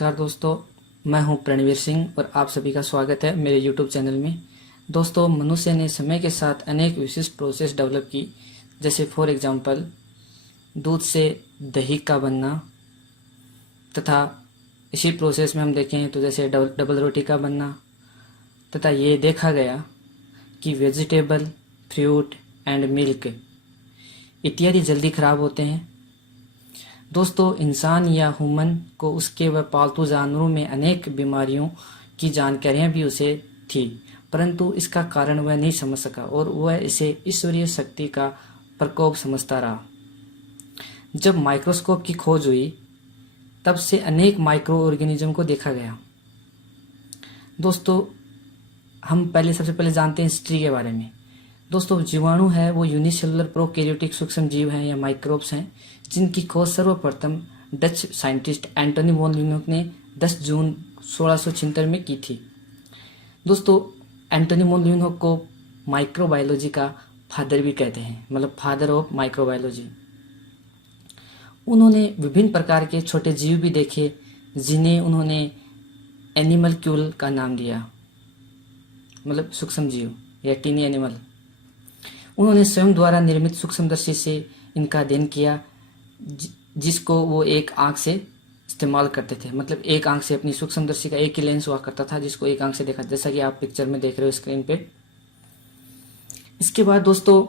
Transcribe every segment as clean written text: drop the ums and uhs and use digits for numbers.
नमस्कार दोस्तों, मैं हूं प्रणवीर सिंह और आप सभी का स्वागत है मेरे YouTube चैनल में। दोस्तों, मनुष्य ने समय के साथ अनेक विशिष्ट प्रोसेस डेवलप की, जैसे फॉर एग्जांपल दूध से दही का बनना, तथा इसी प्रोसेस में हम देखें तो जैसे डबल रोटी का बनना, तथा ये देखा गया कि वेजिटेबल, फ्रूट एंड मिल्क इत्यादि जल्दी खराब होते हैं। दोस्तों, इंसान या ह्यूमन को उसके व पालतू जानवरों में अनेक बीमारियों की जानकारियां भी उसे थी, परंतु इसका कारण वह नहीं समझ सका और वह इसे ईश्वरीय शक्ति का प्रकोप समझता रहा। जब माइक्रोस्कोप की खोज हुई, तब से अनेक माइक्रो ऑर्गेनिज्म को देखा गया। दोस्तों, हम सबसे पहले जानते हैं हिस्ट्री के बारे में। दोस्तों, जीवाणु है वो यूनिसेलुलर प्रोकैरियोटिक सूक्ष्म जीव हैं या माइक्रोब्स हैं, जिनकी खोज सर्वप्रथम डच साइंटिस्ट एंटोनी वॉन ल्यूमेक ने 10 जून 1676 में की थी। दोस्तों, एंटोनी वॉन ल्यूमेक को माइक्रोबायोलॉजी का फादर भी कहते हैं, मतलब फादर ऑफ माइक्रोबायोलॉजी। उन्होंने विभिन्न प्रकार के छोटे जीव भी देखे, जिन्हें उन्होंने एनिमलक्यूल का नाम दिया, मतलब सूक्ष्म जीव या टीनी एनिमल। उन्होंने स्वयं द्वारा निर्मित सूक्ष्मदर्शी से इनका अध्ययन किया, जिसको वो एक आंख से इस्तेमाल करते थे। मतलब एक आंख से, अपनी सूक्ष्मदर्शी का एक ही लेंस हुआ करता था जिसको एक आंख से देखा, जैसा कि आप पिक्चर में देख रहे हो स्क्रीन पे। इसके बाद दोस्तों,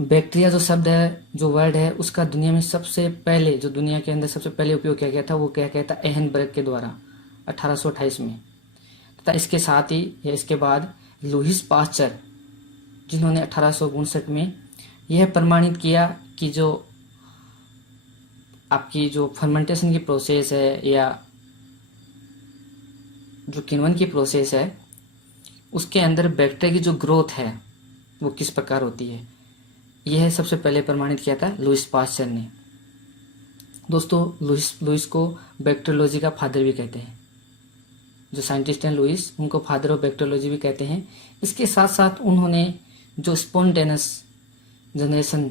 बैक्टीरिया जो शब्द है, जो वर्ड है, उसका दुनिया में सबसे पहले, जो दुनिया के अंदर सबसे पहले उपयोग किया गया था, वो क्या कहता है, एहनबर्ग के द्वारा 1828 में। तथा इसके साथ ही या इसके बाद लुईस पास्चर, जिन्होंने 1859 में यह प्रमाणित किया कि जो आपकी जो फर्मेंटेशन की प्रोसेस है या जो किण्वन की प्रोसेस है, उसके अंदर बैक्टीरिया की जो ग्रोथ है वो किस प्रकार होती है, यह सबसे पहले प्रमाणित किया था लुईस पास्चर ने। दोस्तों, लुईस को बैक्टीरियोलॉजी का फादर भी कहते हैं। जो साइंटिस्ट हैं लुईस, उनको फादर ऑफ बैक्टीरियोलॉजी भी कहते हैं। इसके साथ साथ उन्होंने जो स्पॉन्टेनियस जनरेशन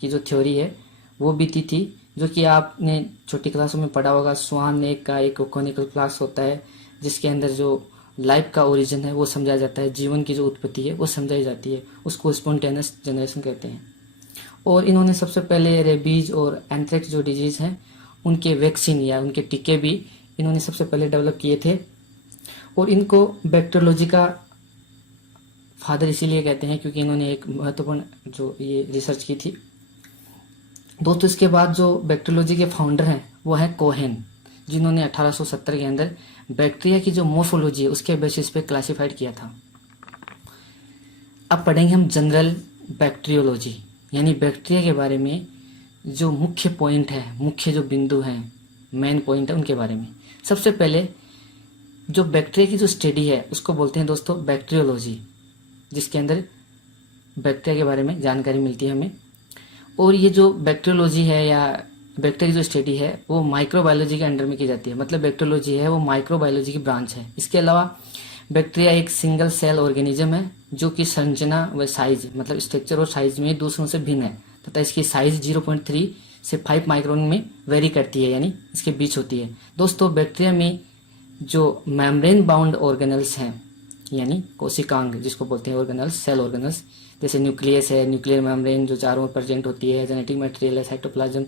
की जो थ्योरी है वो भी दी थी, जो कि आपने छोटी क्लासों में पढ़ा होगा। स्वान नेक का एक कोनिकल फ्लास्क होता है, जिसके अंदर जो लाइफ का ओरिजिन है वो समझाया जाता है, जीवन की जो उत्पत्ति है वो समझाई जाती है, उसको स्पॉन्टेनियस जनरेशन कहते हैं। और इन्होंने सबसे पहले रेबीज और एंथ्रेक्स जो डिजीज हैं, उनके वैक्सीन या उनके टीके भी इन्होंने सबसे पहले डेवलप किए थे। और इनको बैक्टीरियोलॉजी का फादर इसीलिए कहते हैं क्योंकि इन्होंने एक महत्वपूर्ण जो ये रिसर्च की थी। दोस्तों, इसके बाद जो बैक्टीरियोलॉजी के फाउंडर हैं वो है कोहेन, जिन्होंने 1870 के अंदर बैक्टीरिया की जो मोर्फोलॉजी है उसके बेसिस पे क्लासिफाइड किया था। अब पढ़ेंगे हम जनरल बैक्टीरियोलॉजी, यानी बैक्टीरिया के बारे में जो मुख्य पॉइंट है, मुख्य जो बिंदु हैं, मेन पॉइंट है, उनके बारे में। सबसे पहले जो बैक्टीरिया की जो स्टडी है उसको बोलते हैं दोस्तों बैक्टीरियोलॉजी, जिसके अंदर बैक्टीरिया के बारे में जानकारी मिलती है हमें। और ये जो बैक्टीरियोलॉजी है या बैक्टीरिया की जो स्टडी है वो माइक्रोबायोलॉजी के अंडर में की जाती है। मतलब बैक्टीरियोलॉजी है वो माइक्रोबायोलॉजी की ब्रांच है। इसके अलावा बैक्टीरिया एक सिंगल सेल ऑर्गेनिज्म है जो कि संरचना व साइज, मतलब स्ट्रक्चर और साइज में दूसरों से भिन्न है, तथा इसकी साइज 0.3 से 5 माइक्रोन में वेरी करती है, यानी इसके बीच होती है। दोस्तों, बैक्टीरिया में जो मेम्ब्रेन बाउंड ऑर्गेनल्स हैं, यानी कोशिकांग जिसको बोलते हैं ऑर्गेनल्स, सेल ऑर्गेनल्स, जैसे न्यूक्लियस है, न्यूक्लियर मेम्ब्रेन जो चारों ओर प्रेजेंट होती है, जेनेटिक मटेरियल है, साइटोप्लाज्म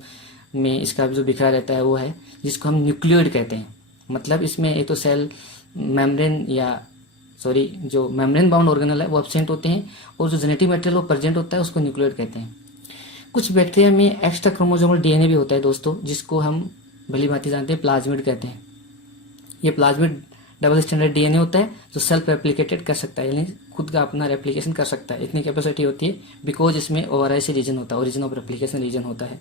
में इसका जो बिखरा रहता है वो है, जिसको हम न्यूक्लियोइड कहते हैं। मतलब इसमें एक तो सेल मेम्ब्रेन जो मेम्ब्रेन बाउंड ऑर्गेनल है वो एब्सेंट होते हैं, और जो जेनेटिक मटेरियल वो प्रेजेंट होता है उसको न्यूक्लियोइड कहते हैं। कुछ बैक्टीरिया में एक्स्ट्रा क्रोमोसोमल डीएनए भी होता है दोस्तों, जिसको हम भली भांति जानते हैं प्लाज्मिड कहते हैं। ये प्लाज्मिड डबल स्टैंडर्ड डीएनए होता है जो सेल्फ रेप्लिकेटेड कर सकता है, यानी खुद का अपना रेप्लिकेशन कर सकता है, इतनी कैपेसिटी होती है, बिकॉज इसमें ओआरआईसी रीजन होता है, ओरिजिन ऑफ रेप्लिकेशन रीजन होता है।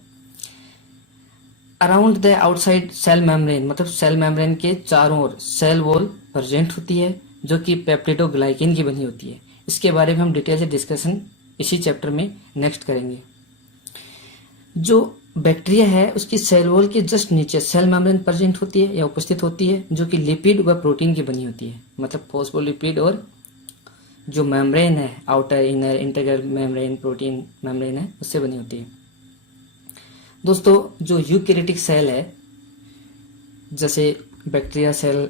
Around the outside cell membrane, मतलब सेल मेम्ब्रेन के चारों ओर सेल वॉल प्रेजेंट होती है, जो कि पेप्टिडोग्लाइकेन की बनी होती है। इसके बारे में हम डिटेल से डिस्कशन इसी चैप्टर में नेक्स्ट करेंगे। जो बैक्टीरिया है उसकी सेल वॉल के जस्ट नीचे सेल मेम्ब्रेन प्रेजेंट होती है या उपस्थित होती है, जो कि लिपिड व प्रोटीन की बनी होती है। मतलब फॉस्फोलिपिड और जो मेम्ब्रेन है, outer inner integral membrane, protein membrane है, उससे बनी होती है। दोस्तों, जो यूकैरियोटिक सेल है जैसे बैक्टीरिया सेल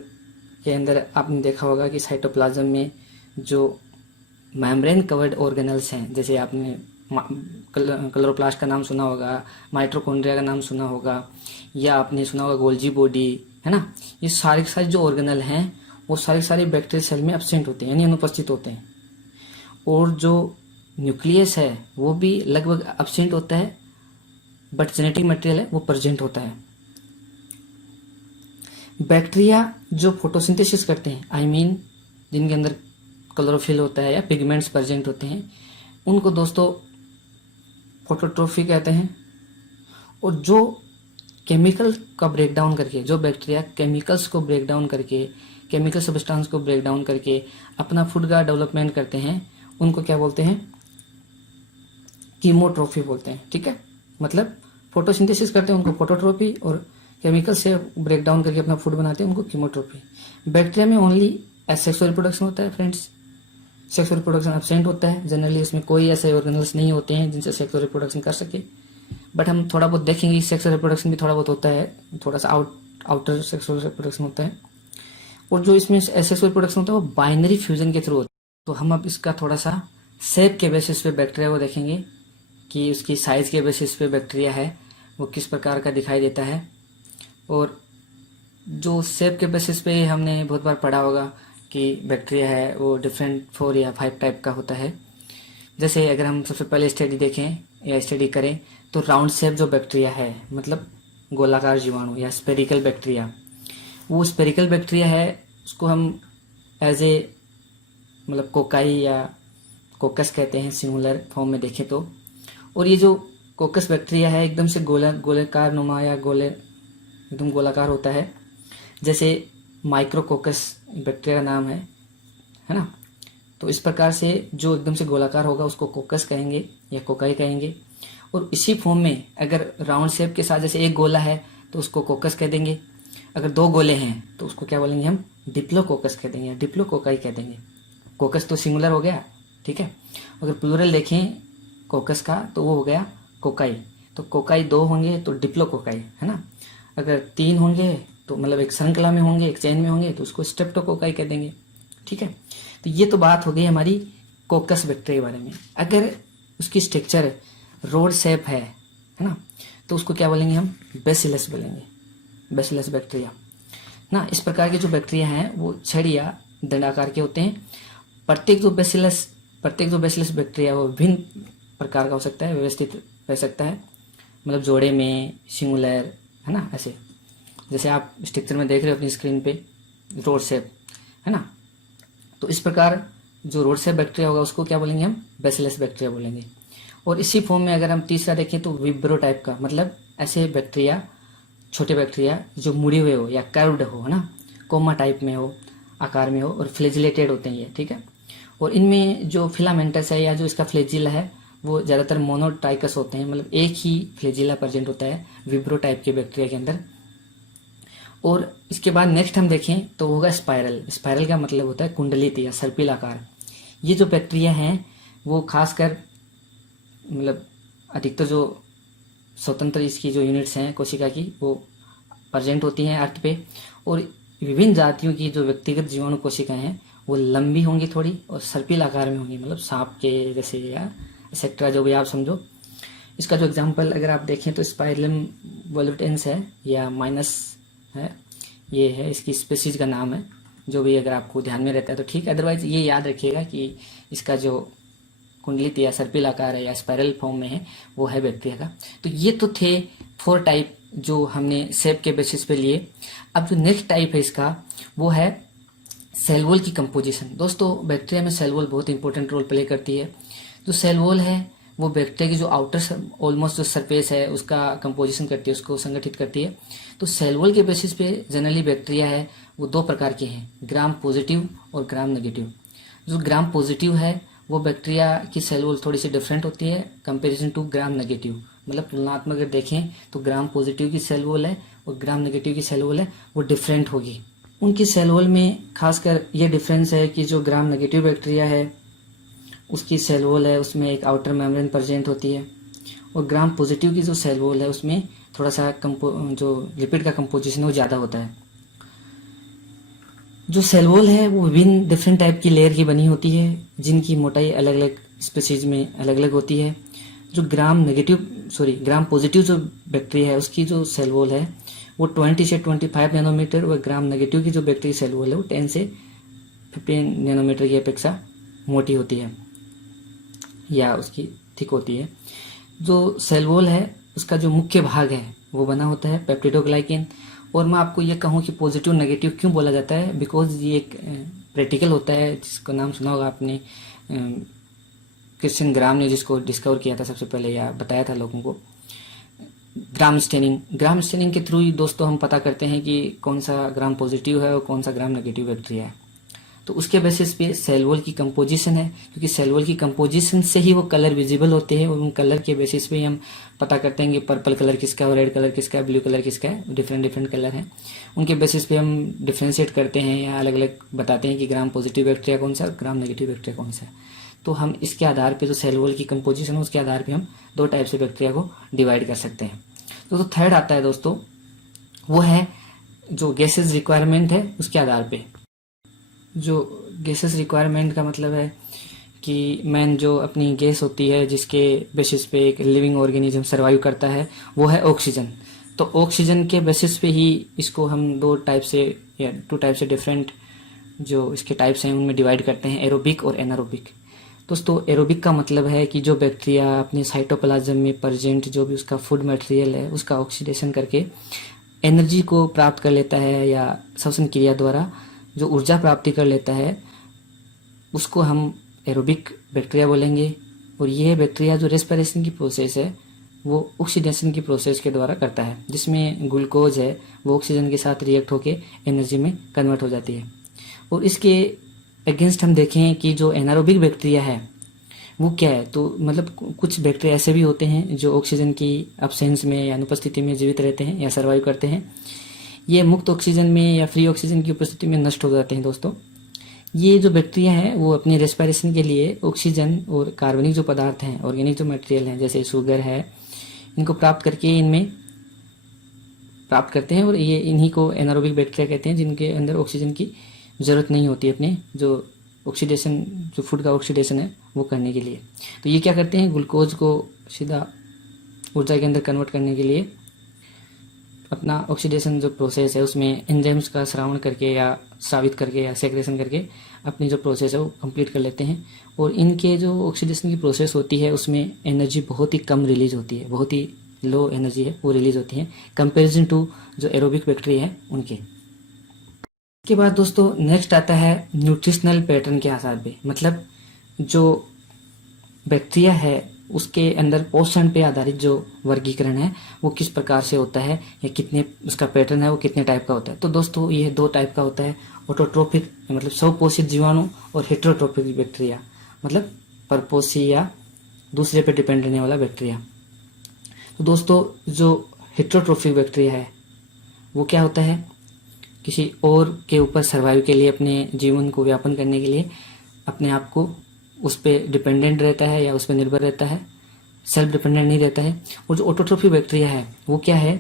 के अंदर आपने देखा होगा कि साइटोप्लाज्म में जो मेम्ब्रेन कवर्ड ऑर्गेनल्स हैं, जैसे आपने क्लोरोप्लास्ट का नाम सुना होगा, माइटोकॉन्ड्रिया का नाम सुना होगा, या आपने सुना होगा गोल्जी बॉडी, है ना। ये सारे के सारे जो ऑर्गेनल हैं वो सारे बैक्टीरिया सेल में एब्सेंट होते हैं, यानी अनुपस्थित होते हैं। और जो न्यूक्लियस है वो भी लगभग एब्सेंट होता है, बट जेनेटिक मटेरियल है वो प्रेजेंट होता है। बैक्टीरिया जो फोटोसिंथेसिस करते हैं, आई मीन जिनके अंदर क्लोरोफिल होता है या पिगमेंट्स प्रेजेंट होते हैं, उनको दोस्तों फोटोट्रोफी कहते हैं। और जो केमिकल का ब्रेक डाउन करके, जो बैक्टीरिया केमिकल्स को ब्रेक डाउन करके, केमिकल सब्सटेंस को ब्रेक डाउन करके अपना फूड का डेवलपमेंट करते हैं, उनको क्या बोलते हैं? कीमोट्रोफी बोलते हैं। ठीक है, मतलब फोटोसिंथेसिस करते हैं उनको फोटोट्रोफी, और केमिकल से ब्रेक डाउन करके अपना फूड बनाते हैं उनको कीमोट्रोफी। बैक्टीरिया में ओनली सेक्सुअल रिप्रोडक्शन होता है फ्रेंड्स, सेक्सुअल रिप्रोडक्शन एब्सेंट होता है। जनरली इसमें कोई ऐसे ऑर्गेनल्स नहीं होते हैं जिनसे सेक्सुअल रिप्रोडक्शन कर सके, बट हम थोड़ा बहुत देखेंगे सेक्सुअल रिप्रोडक्शन भी थोड़ा बहुत होता है, थोड़ा सा आउटर सेक्सुअल रिप्रोडक्शन होता है। और जो इसमें सेक्सुअल रिप्रोडक्शन होता है वो बाइनरी फ्यूजन के थ्रू होता है। तो हम अब इसका थोड़ा सा शेप के बेसिस पे बैक्टीरिया को देखेंगे कि उसकी साइज के बेसिस पे बैक्टीरिया है वो किस प्रकार का दिखाई देता है। और जो शेप के बेसिस पे हमने बहुत बार पढ़ा होगा कि बैक्टीरिया है वो डिफरेंट 4 या 5 टाइप का होता है। जैसे अगर हम सबसे पहले स्टडी देखें या स्टडी करें तो राउंड शेप जो बैक्टीरिया है, मतलब गोलाकार जीवाणु या स्पेरिकल बैक्टीरिया, वो स्पेरिकल बैक्टीरिया है उसको हम एज ए मतलब कोकाई या कोकस कहते हैं सिंगुलर फॉर्म में देखें तो। और ये जो कोकस बैक्टीरिया है एकदम से गोलाकार नुमा या एकदम गोलाकार होता है, जैसे माइक्रोकोकस बैक्टीरिया का नाम है ना। तो इस प्रकार से जो एकदम से गोलाकार होगा उसको कोकस कहेंगे या कोकाई कहेंगे। और इसी फॉर्म में अगर राउंड शेप के साथ जैसे एक गोला है तो उसको कोकस कह देंगे, अगर 2 गोले हैं तो उसको क्या बोलेंगे हम? डिप्लोकोकस कह देंगे या डिप्लोकोकाई कह देंगे। कोकस तो सिंगुलर हो गया, ठीक है। अगर प्लूरल देखें कोकस का तो वो हो गया कोकाई, तो कोकाई 2 होंगे तो डिप्लोकोकाई, है ना। अगर 3 होंगे तो मतलब एक श्रृंखला में होंगे, एक चेन में होंगे तो उसको स्ट्रेप्टोकोकाई कह देंगे, ठीक है। तो ये तो बात हो गई हमारी कोकस बैक्टीरिया के बारे में। अगर उसकी स्ट्रक्चर रोड शेप है ना, तो उसको क्या बोलेंगे हम? बेसिलस बोलेंगे, बेसिलस बैक्टीरिया ना। इस प्रकार के जो बैक्टीरिया हैं वो छड़ या दंडाकार के होते हैं। प्रत्येक जो बेसिलस बैक्टीरिया वो विभिन्न प्रकार का हो सकता है, व्यवस्थित रह सकता है, मतलब जोड़े में, सिंगुलर, है ना। ऐसे जैसे आप स्ट्रक्चर में देख रहे हो अपनी स्क्रीन पे रोड शेप, है ना। तो इस प्रकार जो रोड शेप बैक्टीरिया होगा उसको क्या बोलेंगे हम? बेसिलस बैक्टीरिया बोलेंगे। और इसी फॉर्म में अगर हम तीसरा देखें तो विब्रो टाइप का, मतलब ऐसे बैक्टीरिया, छोटे बैक्टीरिया जो मुड़े हुए हो या कर्व्ड हो, है ना, कोमा टाइप में हो, आकार में हो, और फ्लेजिलेटेड होते हैं ये, ठीक है। और इनमें जो फिलामेंटस है या जो इसका फ्लेजिला है वो ज़्यादातर मोनोटाइकस होते हैं, मतलब एक ही फ्लेजिला प्रेजेंट होता है विब्रो टाइप के बैक्टीरिया के अंदर। और इसके बाद नेक्स्ट हम देखें तो होगा स्पाइरल। स्पाइरल का मतलब होता है कुंडलित या सर्पिल आकार। ये जो बैक्टीरिया हैं वो खासकर मतलब अधिकतर जो स्वतंत्र इसकी जो यूनिट्स हैं कोशिका की वो प्रेजेंट होती हैं अर्थ पे। और विभिन्न जातियों की जो व्यक्तिगत जीवाणु कोशिकाएं हैं वो लंबी होंगी थोड़ी और सर्पिल आकार में होंगी, मतलब सांप के जैसे या एक्सेट्रा, जो भी आप समझो। इसका जो एग्जांपल अगर आप देखें तो स्पाइरलम वोल्युटेंस है या माइनस है, ये है इसकी स्पीशीज का नाम है। जो भी अगर आपको ध्यान में रहता है तो ठीक है, अदरवाइज ये याद रखिएगा कि इसका जो कुंडलित या सर्पिल आकार है या स्पाइरल फॉर्म में है वो है बैक्टीरिया का। तो ये तो थे 4 टाइप जो हमने शेप के बेसिस पे लिए। अब जो नेक्स्ट टाइप है इसका वो है सेल वॉल की कंपोजिशन। दोस्तों बैक्टीरिया में सेल वॉल बहुत इंपॉर्टेंट रोल प्ले करती है। जो सेल वॉल है वो बैक्टीरिया की जो आउटर ऑलमोस्ट जो सरफेस है उसका कंपोजिशन करती है, उसको संगठित करती है। तो सेल वॉल के बेसिस पे जनरली बैक्टीरिया है वो 2 प्रकार के हैं, ग्राम पॉजिटिव और ग्राम नेगेटिव। जो ग्राम पॉजिटिव है वो बैक्टीरिया की सेल वॉल थोड़ी सी डिफरेंट होती है कंपेरिजन टू ग्राम नेगेटिव, मतलब तुलनात्मक अगर देखें तो ग्राम पॉजिटिव की सेल वॉल है और ग्राम नेगेटिव की सेल वॉल है वो डिफरेंट होगी। उनकी सेल वॉल में खासकर ये डिफरेंस है कि जो ग्राम नेगेटिव बैक्टीरिया है उसकी सेल वॉल है उसमें एक आउटर मेम्ब्रेन प्रेजेंट होती है, और ग्राम पॉजिटिव की जो सेल वॉल है उसमें थोड़ा सा जो लिपिड का कंपोजिशन है वो ज़्यादा होता है। जो सेल वॉल है वो विभिन्न डिफरेंट टाइप की लेयर की बनी होती है, जिनकी मोटाई अलग अलग स्पीसीज में अलग अलग होती है। जो ग्राम पॉजिटिव जो बैक्टीरिया है उसकी जो सेल वॉल है वो 20 से 25 नैनोमीटर, व ग्राम नेगेटिव की जो बैक्टीरिया सेल वॉल है वो 10 से 15 नैनोमीटर की अपेक्षा मोटी होती है या उसकी थिक होती है। जो सेल वॉल है उसका जो मुख्य भाग है वो बना होता है पेप्टिडोग्लाइकेन। और मैं आपको ये कहूँ कि पॉजिटिव नेगेटिव क्यों बोला जाता है, बिकॉज ये एक प्रैक्टिकल होता है जिसका नाम सुना होगा आपने, क्रिश्चियन ग्राम ने जिसको डिस्कवर किया था सबसे पहले या बताया था लोगों को, ग्राम स्टेनिंग के थ्रू ही दोस्तों हम पता करते हैं कि कौन सा ग्राम पॉजिटिव है और कौन सा ग्राम नेगेटिव बैक्टीरिया है। तो उसके बेसिस पे सेल वॉल की कंपोजिशन है, क्योंकि सेल वॉल की कंपोजिशन से ही वो कलर विजिबल होते हैं और उन कलर के बेसिस पे ही हम पता करते हैं कि पर्पल कलर किसका है, रेड कलर किसका है, ब्लू कलर किसका है। डिफरेंट कलर हैं, उनके बेसिस पे हम डिफ्रेंशिएट करते हैं या अलग अलग बताते हैं कि ग्राम पॉजिटिव बैक्टीरिया कौन सा, ग्राम नेगेटिव बैक्टीरिया कौन सा है। तो हम इसके आधार पे जो सेल वॉल की कंपोजिशन है उसके आधार पे हम दो टाइप से बैक्टीरिया को डिवाइड कर सकते हैं। तो थर्ड आता है दोस्तों, वो है जो गैसेस रिक्वायरमेंट है उसके आधार पे। जो गैसेस रिक्वायरमेंट का मतलब है कि मैन जो अपनी गैस होती है जिसके बेसिस पे एक लिविंग ऑर्गेनिज्म सर्वाइव करता है वो है ऑक्सीजन। तो ऑक्सीजन के बेसिस पे ही इसको हम दो टाइप से या टू टाइप से डिफरेंट जो इसके टाइप्स हैं उनमें डिवाइड करते हैं, एरोबिक और एनारोबिक। दोस्तों एरोबिक का मतलब है कि जो बैक्टीरिया अपने साइटोप्लाज्म में प्रेजेंट जो भी उसका फूड मटेरियल है उसका ऑक्सीडेशन करके एनर्जी को प्राप्त कर लेता है या श्वसन क्रिया द्वारा जो ऊर्जा प्राप्ति कर लेता है उसको हम एरोबिक बैक्टीरिया बोलेंगे। और ये बैक्टीरिया जो रेस्पिरेशन की प्रोसेस है वो ऑक्सीडेशन की प्रोसेस के द्वारा करता है, जिसमें ग्लूकोज है वो ऑक्सीजन के साथ रिएक्ट होकर एनर्जी में कन्वर्ट हो जाती है। और इसके अगेंस्ट हम देखें कि जो एनारोबिक बैक्टीरिया है वो क्या है, तो मतलब कुछ बैक्टीरिया ऐसे भी होते हैं जो ऑक्सीजन की अब्सेंस में या अनुपस्थिति में जीवित रहते हैं या सर्वाइव करते हैं। ये मुक्त ऑक्सीजन में या फ्री ऑक्सीजन की उपस्थिति में नष्ट हो जाते हैं। दोस्तों ये जो बैक्टीरिया हैं वो अपने रेस्पिरेशन के लिए ऑक्सीजन और कार्बनिक जो पदार्थ हैं, ऑर्गेनिक जो मटेरियल हैं जैसे शुगर है, इनको प्राप्त करके इनमें प्राप्त करते हैं। और ये इन्हीं को एनारोबिक बैक्टीरिया कहते हैं जिनके अंदर ऑक्सीजन की ज़रूरत नहीं होती अपने जो ऑक्सीडेशन जो फूड का ऑक्सीडेशन है वो करने के लिए। तो ये क्या करते हैं, ग्लूकोज को सीधा ऊर्जा के अंदर कन्वर्ट करने के लिए अपना ऑक्सीडेशन जो प्रोसेस है उसमें एंजाइम्स का श्रावण करके या स्रावित करके या सेक्रेशन करके अपनी जो प्रोसेस है वो कंप्लीट कर लेते हैं। और इनके जो ऑक्सीडेशन की प्रोसेस होती है उसमें एनर्जी बहुत ही कम रिलीज होती है, बहुत ही लो एनर्जी है वो रिलीज होती है कंपेरिजन टू जो एरोबिक बैक्टीरिया है उनके। इसके बाद दोस्तों नेक्स्ट आता है न्यूट्रिशनल पैटर्न के आधार पे, मतलब जो बैक्टीरिया है उसके अंदर पोषण पे आधारित जो वर्गीकरण है वो किस प्रकार से होता है या कितने उसका पैटर्न है वो कितने टाइप का होता है। तो दोस्तों ये दो टाइप का होता है, ऑटोट्रोफिक मतलब स्वपोषित जीवाणु और हेटेरोट्रोफिक बैक्टीरिया मतलब परपोषी या दूसरे पे डिपेंड रहने वाला बैक्टीरिया। तो दोस्तों जो हेटेरोट्रोफिक बैक्टीरिया है वो क्या होता है, किसी और के ऊपर सर्वाइव के लिए अपने जीवन को व्यापन करने के लिए अपने आप को उस पर डिपेंडेंट रहता है या उस पर निर्भर रहता है, सेल्फ डिपेंडेंट नहीं रहता है। और जो ऑटोट्रोफिक बैक्टीरिया है वो क्या है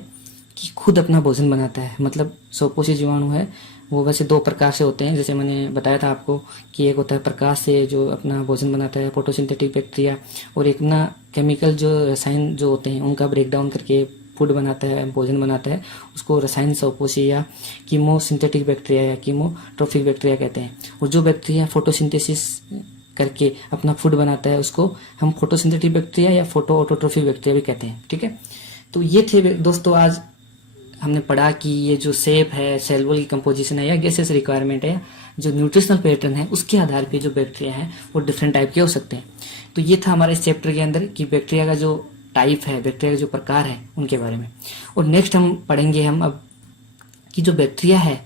कि खुद अपना भोजन बनाता है, मतलब स्वपोषी जीवाणु है वो वैसे दो प्रकार से होते हैं, जैसे मैंने बताया था आपको कि एक होता है प्रकाश से जो अपना भोजन बनाता है फोटोसिंथेटिक बैक्टीरिया, और एक ना केमिकल जो रसायन जो होते हैं उनका ब्रेक डाउन करके फूड बनाता है, भोजन बनाता है, उसको रसायन स्वपोषी या कीमोसिंथेटिक बैक्टीरिया या कीमोट्रोफिक बैक्टीरिया कहते हैं। और जो बैक्टीरिया फोटोसिंथेसिस करके अपना फूड बनाता है उसको हम फोटोसिंथेटिक बैक्टीरिया या फोटो ऑटोट्रोफिक बैक्टीरिया भी कहते हैं। ठीक है, तो ये थे दोस्तों आज हमने पढ़ा कि ये जो शेप है, सेल वॉल की कंपोजिशन है या गैसेस रिक्वायरमेंट है, जो न्यूट्रिशनल पैटर्न है उसके आधार पे जो बैक्टीरिया है वो डिफरेंट टाइप के हो सकते हैं। तो ये था हमारे इस चैप्टर के अंदर कि बैक्टीरिया का जो टाइप है, बैक्टीरिया का जो प्रकार है उनके बारे में। और नेक्स्ट हम पढ़ेंगे हम अब कि जो बैक्टीरिया है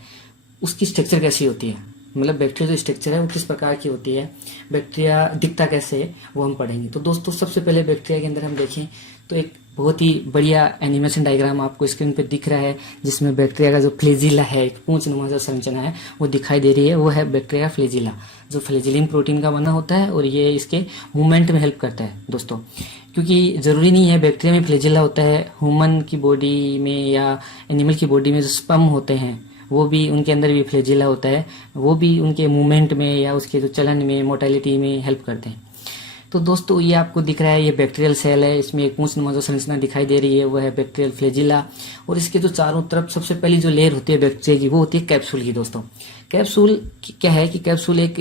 उसकी स्ट्रक्चर कैसी होती है, मतलब बैक्टीरिया जो स्ट्रक्चर है वो किस प्रकार की होती है, बैक्टीरिया दिखता कैसे है वो हम पढ़ेंगे। तो दोस्तों सबसे पहले बैक्टीरिया के अंदर हम देखें तो एक बहुत ही बढ़िया एनिमेशन डायग्राम आपको स्क्रीन पे दिख रहा है जिसमें बैक्टीरिया का जो फ्लैजिला है, एक पूंछनुमा जो संरचना है वो दिखाई दे रही है, वो है बैक्टीरिया का फ्लैजिला जो फ्लैजिलिन प्रोटीन का बना होता है और ये इसके मूवमेंट में हेल्प करता है दोस्तों। क्योंकि जरूरी नहीं है बैक्टीरिया में फ्लैजिला होता है, ह्यूमन की बॉडी में या एनिमल की बॉडी में जो स्पर्म होते हैं वो भी उनके अंदर भी फ्लैजिला होता है, वो भी उनके मूवमेंट में या उसके जो चलन में, मोटालिटी में हेल्प करते हैं। तो दोस्तों ये आपको दिख रहा है, ये बैक्टीरियल सेल है, इसमें एक पूंछनुमा जो संरचना दिखाई दे रही है वो है बैक्टीरियल फ्लैजिला। और इसके जो चारों तरफ सबसे पहली जो लेयर होती है बैक्टीरिया की वो होती है कैप्सूल की। दोस्तों कैप्सूल क्या है कि कैप्सूल एक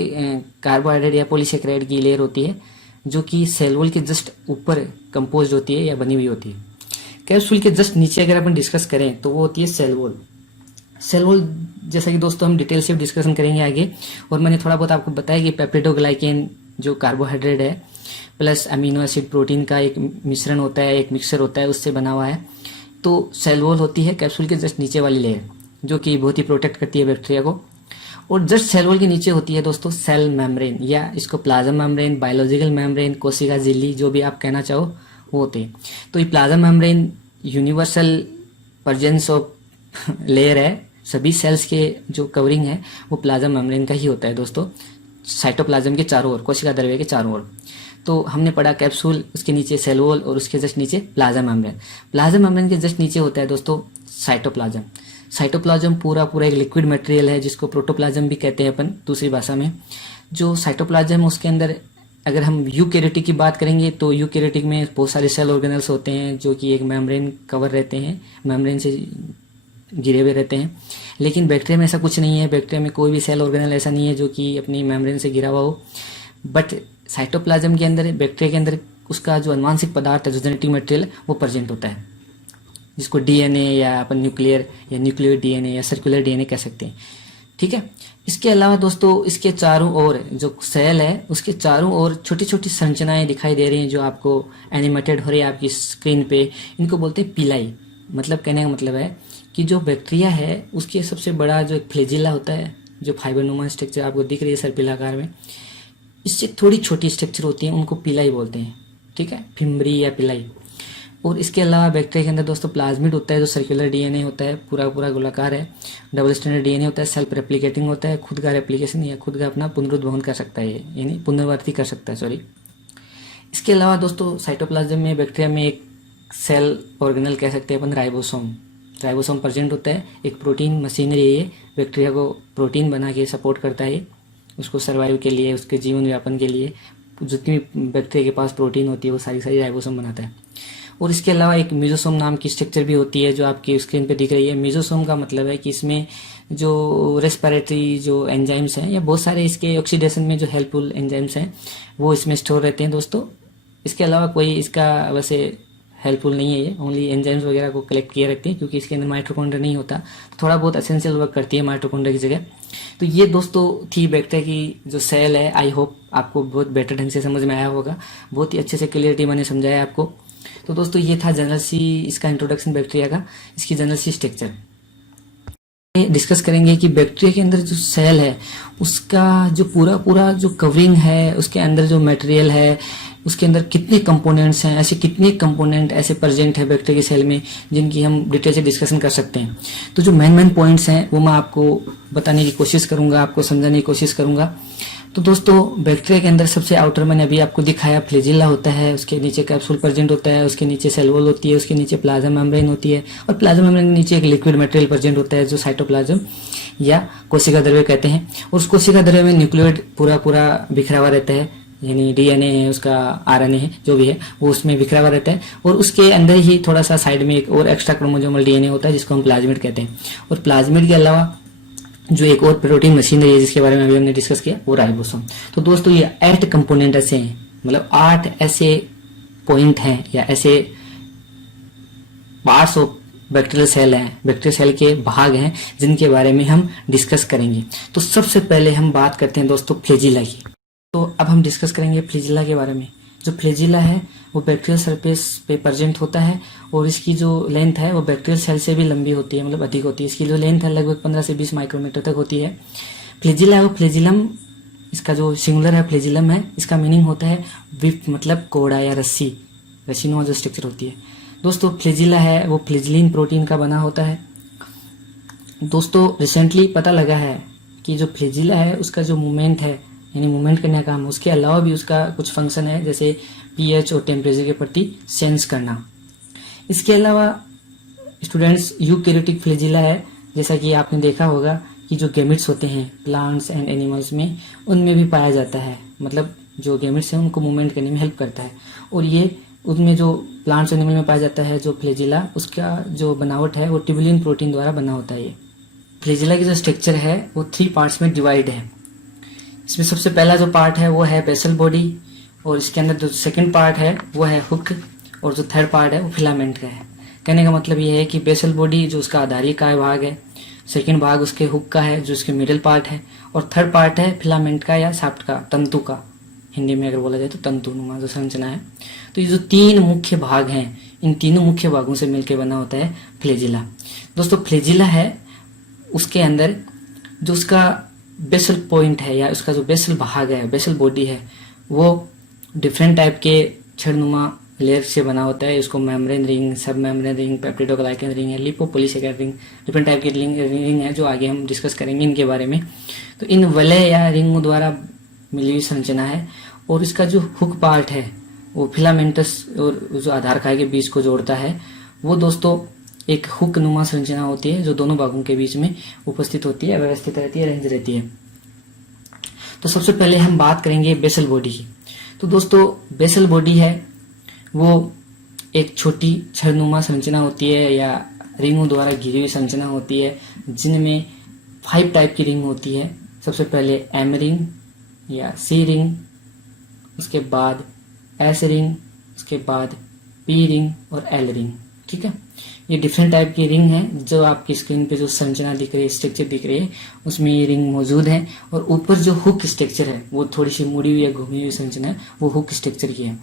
कार्बोहाइड्रेट या पॉलीसेकेराइड की लेयर होती है जो कि सेल वॉल के जस्ट ऊपर कंपोज होती है या बनी हुई होती है। कैप्सूल के जस्ट नीचे अगर अपन डिस्कस करें तो वो होती है सेल वॉल। सेल वॉल जैसा कि दोस्तों हम डिटेल से डिस्कशन करेंगे आगे। और मैंने थोड़ा बहुत आपको बताया कि पेप्टिडोग्लाइकेन जो कार्बोहाइड्रेट है प्लस अमीनो एसिड प्रोटीन का एक मिश्रण होता है, एक मिक्सचर होता है, उससे बना हुआ है। तो सेल वॉल होती है कैप्सूल के जस्ट नीचे वाली लेयर जो कि बहुत ही प्रोटेक्ट करती है बैक्टीरिया को। और जस्ट सेल वॉल के नीचे होती है दोस्तों सेल मेम्ब्रेन, या इसको प्लाज्मा मेम्ब्रेन, बायोलॉजिकल मेम्ब्रेन, कोशिका झिल्ली, जो भी आप कहना चाहो वो होते हैं। तो ये plasma membrane universal परजेंस of layer है, सभी सेल्स के जो कवरिंग है वो प्लाज्मा मेम्ब्रेन का ही होता है दोस्तों, साइटोप्लाज्म के चारों ओर, कोशिका द्रव्य के चारों ओर। तो हमने पढ़ा कैप्सूल, उसके नीचे सेल वॉल और उसके जस्ट नीचे प्लाज्मा मेम्ब्रेन। प्लाज्मा मेम्ब्रेन के जस्ट नीचे होता है दोस्तों साइटोप्लाज्म। साइटोप्लाज्म पूरा एक लिक्विड मटेरियल है जिसको प्रोटोप्लाज्म भी कहते हैं अपन दूसरी भाषा में। जो साइटोप्लाज्म उसके अंदर अगर हम यूकैरियोटिक की बात करेंगे तो यूकैरियोटिक में बहुत सारे सेल ऑर्गेनल्स होते हैं जो कि एक मेम्ब्रेन कवर रहते हैं, मेम्ब्रेन से घिरे हुए रहते हैं। लेकिन बैक्टीरिया में ऐसा कुछ नहीं है, बैक्टीरिया में कोई भी सेल ऑर्गेनल ऐसा नहीं है जो कि अपनी मेम्ब्रेन से घिरा हुआ हो। बट साइटोप्लाज्म के अंदर, बैक्टीरिया के अंदर उसका जो अनुवांशिक पदार्थ है, जो जेनेटिक मटेरियल वो प्रेजेंट होता है, जिसको डीएनए या अपन न्यूक्लियर या न्यूक्लियर डीएनए या सर्कुलर डीएनए कह सकते हैं। ठीक है। इसके अलावा दोस्तों इसके चारों ओर जो सेल है उसके चारों ओर छोटी छोटी संरचनाएं दिखाई दे रही हैं जो आपको एनिमेटेड हो रही है आपकी स्क्रीन पे। इनको बोलते हैं पिलाई। मतलब कहने का मतलब है कि जो बैक्टीरिया है उसके सबसे बड़ा जो एक फ्लैजिला होता है, जो फाइबरनुमा स्ट्रक्चर आपको दिख रही है सर्पिलाकार में, इससे थोड़ी छोटी स्ट्रक्चर होती है, उनको पिलाई बोलते हैं। ठीक है, फिम्बरी या पिलाई। और इसके अलावा बैक्टीरिया के अंदर दोस्तों प्लाज्मिड होता है जो सर्कुलर डीएनए होता है, पूरा गोलाकार है, डबल स्टैंडर्ड डीएनए होता है, सेल्फ रेप्लिकेटिंग होता है, खुद का रेप्लिकेशन या खुद का अपना पुनरुद्भवन कर सकता है, यानी पुनरावृत्ति कर सकता है, सॉरी। इसके अलावा दोस्तों साइटोप्लाज्म में बैक्टीरिया में एक सेल ऑर्गेनल कह सकते हैं अपन, राइबोसोम। राइबोसोम प्रेजेंट होता है, एक प्रोटीन मशीनरी है ये, बैक्टीरिया को प्रोटीन बना के सपोर्ट करता है, उसको सर्वाइव के लिए, उसके जीवन व्यापन के लिए जितनी बैक्टीरिया के पास प्रोटीन होती है वो सारी राइबोसोम बनाता है। और इसके अलावा एक मेसोसोम नाम की स्ट्रक्चर भी होती है जो आपकी स्क्रीन पे दिख रही है। मेसोसोम का मतलब है कि इसमें जो रेस्पिरेटरी जो एंजाइम्स हैं या बहुत सारे इसके ऑक्सीडेशन में जो हेल्पफुल एंजाइम्स हैं वो इसमें स्टोर रहते हैं दोस्तों। इसके अलावा कोई इसका वैसे हेल्पफुल नहीं है, ये ओनली एंजाइम्स वगैरह को कलेक्ट किए रखते हैं क्योंकि इसके अंदर माइटोकॉन्ड्रिया नहीं होता, थोड़ा बहुत एसेंशियल वर्क करती है माइटोकॉन्ड्रिया की जगह। तो ये दोस्तों थी बैक्टीरिया की जो सेल है। आई होप आपको बहुत बेटर ढंग से समझ में आया होगा, बहुत ही अच्छे से क्लियरिटी मैंने समझाया आपको। तो दोस्तों ये था जनरल सी इसका इंट्रोडक्शन बैक्टीरिया का, इसकी जनरल सी स्ट्रक्चर। डिस्कस करेंगे कि बैक्टीरिया के अंदर जो सेल है उसका जो पूरा जो कवरिंग है, उसके अंदर जो मटेरियल है, उसके अंदर कितने कंपोनेंट्स हैं, ऐसे कितने कंपोनेंट ऐसे प्रेजेंट है बैक्टीरिया के सेल में जिनकी हम डिटेल से डिस्कशन कर सकते हैं। तो जो मेन पॉइंट्स हैं वो मैं आपको बताने की कोशिश करूंगा, आपको समझाने की कोशिश करूंगा। तो दोस्तों बैक्टीरिया के अंदर सबसे आउटर मैंने अभी आपको दिखाया फ्लैजिला होता है, उसके नीचे कैप्सूल प्रेजेंट होता है, उसके नीचे सेल वॉल होती है, उसके नीचे प्लाज्मा मेम्ब्रेन होती है और प्लाज्मा मेम्ब्रेन के नीचे एक लिक्विड मटेरियल प्रेजेंट होता है जो साइटोप्लाज्म या कोशिका द्रव्य कहते हैं। और उस कोशिका द्रव्य में न्यूक्लियोइड पूरा बिखरा हुआ रहता है, यानी डीएनए है, उसका आरएनए है, जो भी है वो उसमें बिखरा हुआ रहता है। और उसके अंदर ही थोड़ा सा साइड में एक और एक्स्ट्रा क्रोमोसोमल डीएनए होता है जिसको हम प्लाज्मिड कहते हैं। और प्लाज्मिड के अलावा जो एक और प्रोटीन मशीनरी है जिसके बारे में अभी हमने डिस्कस किया वो राइबोसोम। तो दोस्तों ये 8 कंपोनेंट ऐसे हैं, मतलब 8 ऐसे पॉइंट हैं या ऐसे पार्ट्स ऑफ बैक्टीरियल सेल हैं, बैक्टीरियल सेल के भाग हैं जिनके बारे में हम डिस्कस करेंगे। तो सबसे पहले हम बात करते हैं दोस्तों फ्लैजिला की। तो अब हम डिस्कस करेंगे फ्लैजिला के बारे में। जो फ्लैजिला है वो बैक्टीरियल सरफेस पे प्रेजेंट होता है और इसकी जो लेंथ है वो बैक्टीरियल सेल से भी लंबी होती है, मतलब अधिक होती है। इसकी जो लेंथ है लगभग 15 से 20 माइक्रोमीटर तक होती है। फ्लैजिला है वो फ्लैजिलम, इसका जो सिंगुलर है फ्लैजिलम है, इसका मीनिंग होता है विप, मतलब कोड़ा या रस्सी, रस्सीनुमा जो स्ट्रक्चर होती है। दोस्तों फ्लैजिला है वो फ्लैजिलिन प्रोटीन का बना होता है। दोस्तों रिसेंटली पता लगा है कि जो फ्लैजिला है उसका जो मूवमेंट है, यानी मूवमेंट करने का काम, उसके अलावा भी उसका कुछ फंक्शन है जैसे पीएच और टेम्परेचर के प्रति सेंस करना। इसके अलावा स्टूडेंट्स यूकैरियोटिक फ्लैजिला है जैसा कि आपने देखा होगा कि जो गैमेट्स होते हैं प्लांट्स एंड एनिमल्स में, उनमें भी पाया जाता है। मतलब जो गैमेट्स हैं उनको मूवमेंट करने में हेल्प करता है। और ये उसमें जो प्लांट्स एनिमल में पाया जाता है जो फ्लैजिला, उसका जो बनावट है वो ट्यूबुलिन प्रोटीन द्वारा बना होता है। ये फ्लैजिला की जो स्ट्रक्चर है वो 3 पार्ट्स में डिवाइड है। इसमें सबसे पहला जो पार्ट है वो है बेसल बॉडी, और इसके अंदर जो सेकंड पार्ट है वो है हुक, और जो थर्ड पार्ट है वो फिलामेंट का है। कहने का मतलब ये है कि बेसल बॉडी जो उसका आधारी काय भाग है, सेकंड भाग उसके हुक का है जो उसके मिडिल पार्ट है, और थर्ड पार्ट है फिलामेंट का या शाफ्ट का, तंतु का, हिंदी में अगर बोला जाए तो तंतु नुमा जो संरचना है। तो ये जो 3 मुख्य भाग हैं, इन तीनों मुख्य भागों से मिलकर बना होता है फ्लैजिला। दोस्तों फ्लैजिला है, उसके अंदर जो उसका बेसल पॉइंट है या उसका जो बेसल भाग है, बेसल बॉडी है, वो डिफरेंट टाइप के छड़नुमा लेयर से बना होता है। इसको मेम्ब्रेन रिंग, सब मेम्ब्रेन रिंग, पेप्टिडोग्लाइकन रिंग है, लिपोपॉलीसेकेराइड रिंग, डिफरेंट टाइप की रिंग है जो आगे हम डिस्कस करेंगे इनके बारे में। तो इन वलय या रिंगों द्वारा मिली हुई संरचना है। और इसका जो हुक पार्ट है वो फिलामेंटस और जो आधार काय के बीच को जोड़ता है, वो दोस्तों एक हुक नुमा संरचना होती है जो दोनों भागों के बीच में उपस्थित होती है, व्यवस्थित रहती है, रेंज रहती है। तो सबसे पहले हम बात करेंगे बेसल बॉडी की। तो दोस्तों बेसल बॉडी है वो एक छोटी छड़नुमा संरचना होती है या रिंगों द्वारा घिरी हुई संरचना होती है, जिनमें 5 टाइप की रिंग होती है। सबसे पहले एम रिंग या सी रिंग, उसके बाद एस रिंग, उसके बाद पी रिंग और एल रिंग। ठीक है, ये डिफरेंट टाइप की रिंग है। जो आपकी स्क्रीन पे जो संरचना दिख रही है, स्ट्रक्चर दिख रही है, उसमें ये रिंग मौजूद है। और ऊपर जो हुक स्ट्रक्चर है वो थोड़ी सी मुड़ी हुई या घूमी हुई संरचना है, वो हुक स्ट्रक्चर की है।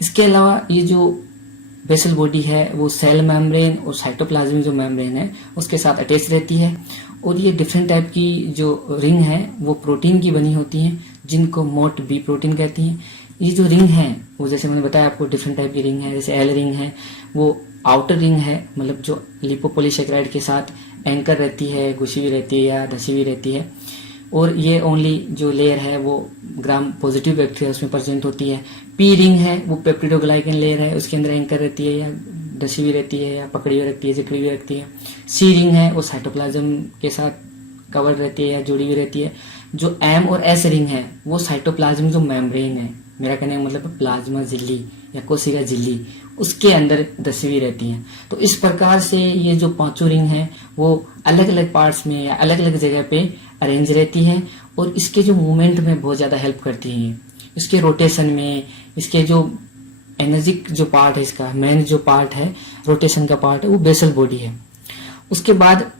इसके अलावा ये जो बेसल बॉडी है वो सेल मेम्ब्रेन और साइटोप्लाज्मिक जो मेम्ब्रेन है उसके साथ अटैच रहती है। और ये डिफरेंट टाइप की जो रिंग है वो प्रोटीन की बनी होती है, जिनको मोट बी प्रोटीन कहती हैं। ये जो रिंग है वो जैसे मैंने बताया आपको डिफरेंट टाइप की रिंग है। जैसे एल रिंग है वो आउटर रिंग है, मतलब जो लिपोपॉलीसेकेराइड के साथ एंकर रहती है, घुसी हुई रहती है या धसी हुई रहती है। और ये ओनली जो लेयर है वो ग्राम पॉजिटिव बैक्टीरिया उसमें प्रेजेंट होती है। पी रिंग है वो पेप्टिडोग्लाइकन लेयर है, उसके अंदर एंकर रहती है या धसी हुई रहती है या पकड़ी हुई रहती है, जकड़ी हुई रहती है। सी रिंग है वो साइटोप्लाज्म के साथ कवर रहती है या जुड़ी हुई रहती है। जो एम और एस रिंग है वो साइटोप्लाज्म जो मेम्ब्रेन है, मेरा कहने का मतलब प्लाज्मा झिल्ली या कोशिका झिल्ली, उसके अंदर धसी हुई रहती हैं। तो इस प्रकार से ये जो 5 रिंग है वो अलग अलग पार्ट्स में या अलग अलग जगह पे अरेंज रहती है, और इसके जो मूवमेंट में बहुत ज्यादा हेल्प करती है। इसके रोटेशन में, इसके जो एनर्जिक जो पार्ट है, इसका मेन जो पार्ट है रोटेशन का पार्ट है वो बेसल बॉडी है। उसके बाद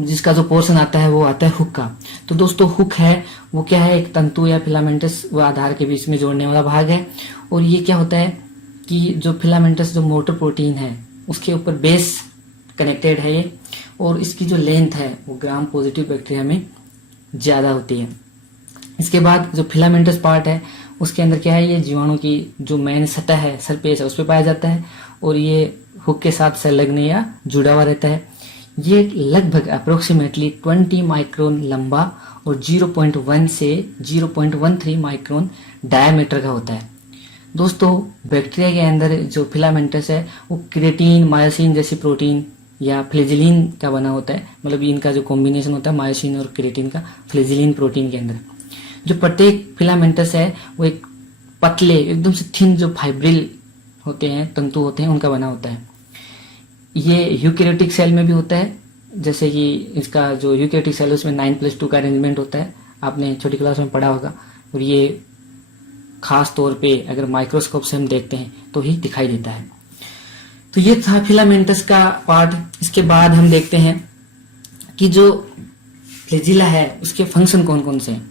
जिसका जो पोर्शन आता है वो आता है हुक का। तो दोस्तों हुक है वो क्या है, एक तंतु या फिलामेंटस व आधार के बीच में जोड़ने वाला भाग है। और ये क्या होता है कि जो फिलामेंटस जो मोटर प्रोटीन है उसके ऊपर बेस कनेक्टेड है ये, और इसकी जो लेंथ है वो ग्राम पॉजिटिव बैक्टीरिया में ज्यादा होती है। इसके बाद जो फिलामेंटस पार्ट है उसके अंदर क्या है, ये जीवाणु की जो मेन सतह है, सरफेस है, उस पर पाया जाता है। और ये हुक के साथ संलग्न या जुड़ा हुआ रहता है। ये लगभग अप्रोक्सीमेटली 20 माइक्रोन लंबा और 0.1 से 0.13 माइक्रोन डायमीटर का होता है। दोस्तों बैक्टीरिया के अंदर जो फिलामेंटस है वो क्रिएटिन, मायोसिन जैसी प्रोटीन या फ्लैजिलिन का बना होता है। मतलब इनका जो कॉम्बिनेशन होता है मायोसिन और क्रिएटिन का फ्लैजिलिन प्रोटीन के अंदर। जो प्रत्येक फिलामेंटस है वो एक पतले एकदम से थिन जो फाइब्रिल होते हैं, तंतु होते हैं, उनका बना होता है। ये यूकैरियोटिक सेल में भी होता है, जैसे कि इसका जो यूकैरियोटिक सेल उसमें 9+2 का अरेंजमेंट होता है, आपने छोटी क्लास में पढ़ा होगा। और ये खास तौर पे अगर माइक्रोस्कोप से हम देखते हैं तो ही दिखाई देता है। तो ये था फिलामेंटस का पार्ट। इसके बाद हम देखते हैं कि जो फ्लैजिला है उसके फंक्शन कौन कौन से हैं।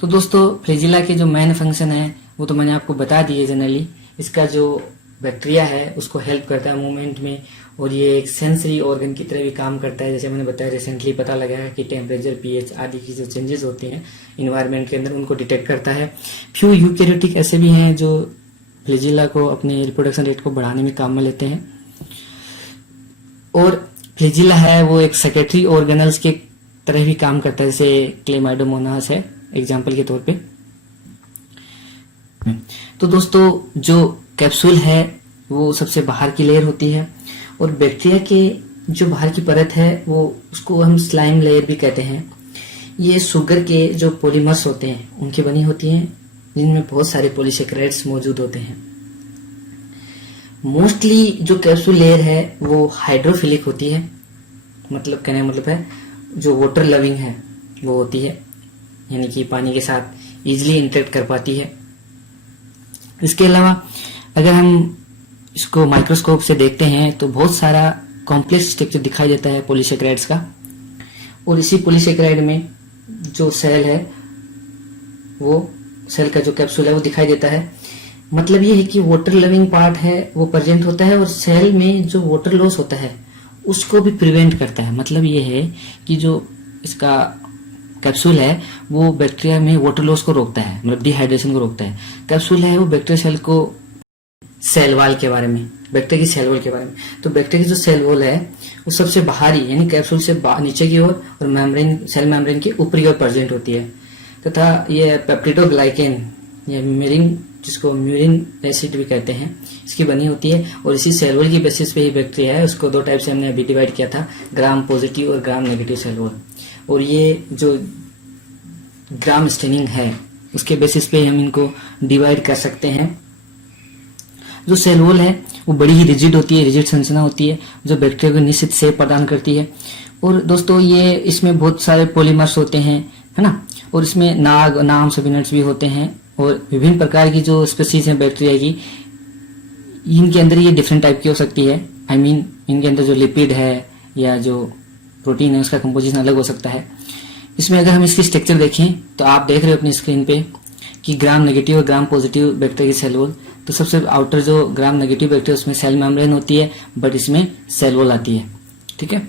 तो दोस्तों फ्लैजिला के जो मेन फंक्शन है वो तो मैंने आपको बता दिए जनरली। इसका जो बैक्टीरिया है उसको हेल्प करता है मूवमेंट में, और ये एक सेंसरी ऑर्गन की तरह भी काम करता है। जैसे मैंने बताया रिसेंटली पता लगा है कि टेम्परेचर, पीएच आदि की जो चेंजेस होती हैं इन्वायरमेंट के अंदर उनको डिटेक्ट करता है। फ्यू यूकैरियोटिक ऐसे भी हैं जो फ्लैजिला को अपने रिप्रोडक्शन रेट को बढ़ाने में काम में लेते हैं। और फ्लैजिला है वो एक सेक्रेटरी ऑर्गेनल्स के तरह भी काम करता है, जैसे क्लेमाइडोमोनास है एग्जाम्पल के तौर पे। तो दोस्तों जो कैप्सूल है वो सबसे बाहर की लेयर होती है, और बैक्टीरिया के जो बाहर की परत है वो उसको हम स्लाइम लेयर भी कहते हैं। ये शुगर के जो पॉलीमर्स होते हैं उनकी बनी होती हैं, जिनमें बहुत सारे पॉलीसेकेराइड्स मौजूद होते हैं। मोस्टली जो कैप्सूल लेयर है वो हाइड्रोफिलिक होती है, मतलब कहने का मतलब है जो वाटर लविंग है वो होती है, यानी कि पानी के साथ इजीली इंटरेक्ट कर पाती है। इसके अलावा अगर हम इसको माइक्रोस्कोप से देखते हैं तो बहुत सारा कॉम्प्लेक्स स्ट्रक्चर दिखाई देता है पॉलीसेकेराइड्स का, और इसी पॉलीसेकेराइड में जो सेल है वो सेल का जो कैप्सूल है वो दिखाई देता है। मतलब ये है कि वाटर लविंग पार्ट है वो प्रेजेंट होता है, और सेल में जो वाटर लॉस होता है उसको भी प्रिवेंट करता है। मतलब ये है कि जो इसका कैप्सूल है वो बैक्टीरिया में वाटर लॉस को रोकता है, मतलब डिहाइड्रेशन को रोकता है। कैप्सूल है वो बैक्टीरिया सेल को सेल वॉल के बारे में, बैक्टीरिया की सेल वॉल के बारे में, तो बैक्टीरिया की जो सेल वॉल है वो सबसे बाहरी यानी कैप्सूल से नीचे की ओर और मेम्ब्रेन सेल मेम्ब्रेन की ऊपरी ओर प्रेजेंट होती है। तथा ये पेप्टिडोग्लाइकेन या म्यूरिन, जिसको म्यूरिन एसिड भी कहते हैं, इसकी बनी होती है। और इसी सेल वॉल की बेसिस पे ही बैक्टीरिया है, उसको दो टाइप से हमने अभी डिवाइड किया था, ग्राम पॉजिटिव और ग्राम नेगेटिव सेल वॉल। और ये जो ग्राम स्टेनिंग है उसके बेसिस पे हम इनको डिवाइड कर सकते हैं। जो सेल वॉल है वो बड़ी ही रिजिड होती है, रिजिड संरचना होती है जो बैक्टीरिया को निश्चित शेप प्रदान करती है। और दोस्तों ये इसमें बहुत सारे पॉलीमर्स होते हैं, है ना, और इसमें नाग, नाम, सबिनट्स भी होते हैं, और विभिन्न प्रकार की जो स्पीसीज हैं बैक्टीरिया की, इनके अंदर ये डिफरेंट टाइप की हो सकती है। I mean, इनके अंदर जो लिपिड है या जो प्रोटीन है उसका कंपोजिशन अलग हो सकता है। इसमें अगर हम इसकी स्ट्रक्चर देखें तो आप देख रहे हो अपनी स्क्रीन पे कि ग्राम नेगेटिव और ग्राम पॉजिटिव बैक्टीरिया की सेल वॉल। तो सबसे आउटर जो ग्राम नेगेटिव बैक्टीरिया उसमें सेल मेम्ब्रेन होती है, बट इसमें सेल वॉल आती है, ठीक है।